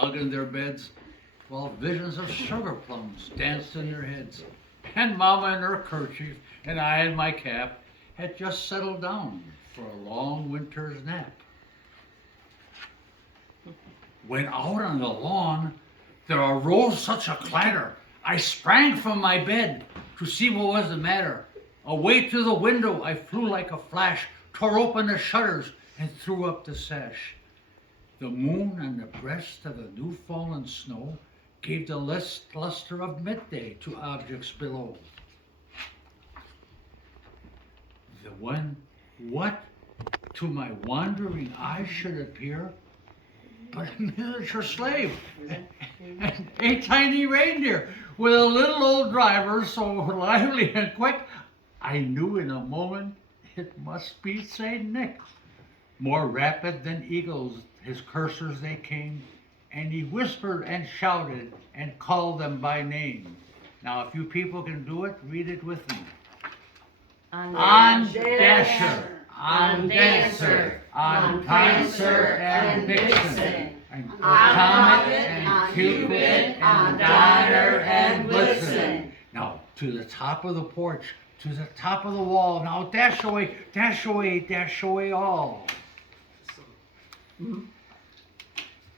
snug in their beds, while visions of sugar plums danced in their heads. And Mama in her kerchief, and I in my cap, had just settled down for a long winter's nap. When out on the lawn there arose such a clatter, I sprang from my bed to see what was the matter. Away to the window I flew like a flash, tore open the shutters, and threw up the sash. The moon on the breast of the new-fallen snow gave the luster of midday to objects below. What to my wandering eyes should appear but a miniature slave, and a tiny reindeer with a little old driver so lively and quick, I knew in a moment it must be Saint Nick. More rapid than eagles, his coursers they came, and he whispered and shouted and called them by name. Now, if you people can do it, read it with me. On Dasher, on Dancer, on Prancer and Vixen, on Comet and Cupid, on Donner and Blitzen. Now, to the top of the porch, to the top of the wall. Now, dash away, dash away, dash away all.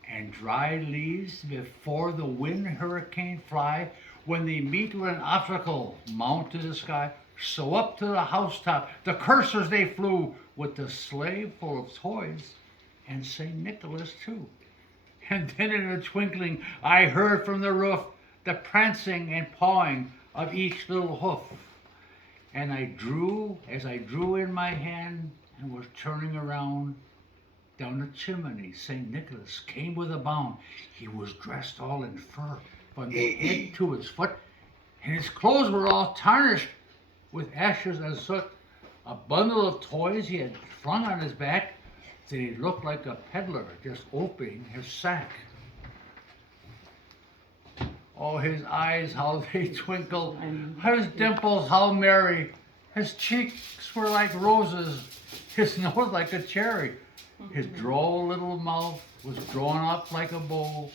And dry leaves before the wind hurricane fly, when they meet with an obstacle, mount to the sky. So up to the housetop, the coursers they flew, with the sleigh full of toys, and St. Nicholas too. And then in a twinkling, I heard from the roof the prancing and pawing of each little hoof. And as I drew in my hand and was turning around, down the chimney, St. Nicholas came with a bound. He was dressed all in fur, from the head to his foot, and his clothes were all tarnished with ashes and soot. A bundle of toys he had flung on his back, so he looked like a peddler just opening his sack. Oh, his eyes, how they twinkled, his dimples, how merry. His cheeks were like roses, his nose like a cherry. His droll little mouth was drawn up like a bow,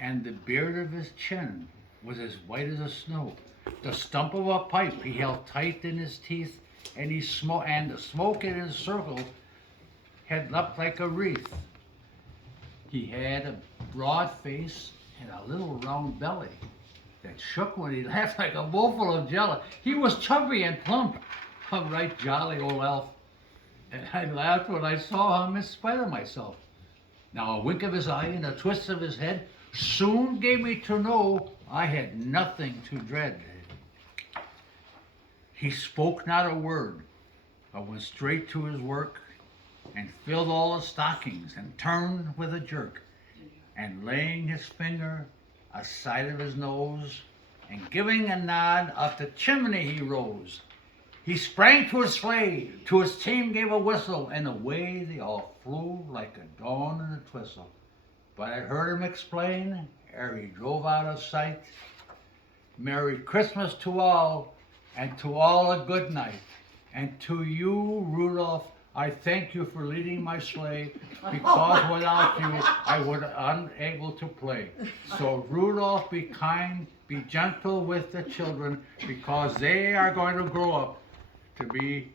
and the beard of his chin was as white as the snow. The stump of a pipe he held tight in his teeth, and the smoke in his circle had up like a wreath. He had a broad face and a little round belly that shook when he laughed like a bowl full of jelly. He was chubby and plump, a right jolly old elf, and I laughed when I saw him in spite of myself. Now a wink of his eye and a twist of his head soon gave me to know I had nothing to dread. He spoke not a word, but went straight to his work, and filled all the stockings, and turned with a jerk, and laying his finger aside of his nose, and giving a nod, up the chimney he rose. He sprang to his sleigh, to his team gave a whistle, and away they all flew like a dawn in a twistle. But I heard him explain, ere he drove out of sight, Merry Christmas to all, and to all a good night. And to you, Rudolph, I thank you for leading my sleigh, because without you I would be unable to play. So Rudolph, be kind, be gentle with the children, because they are going to grow up to be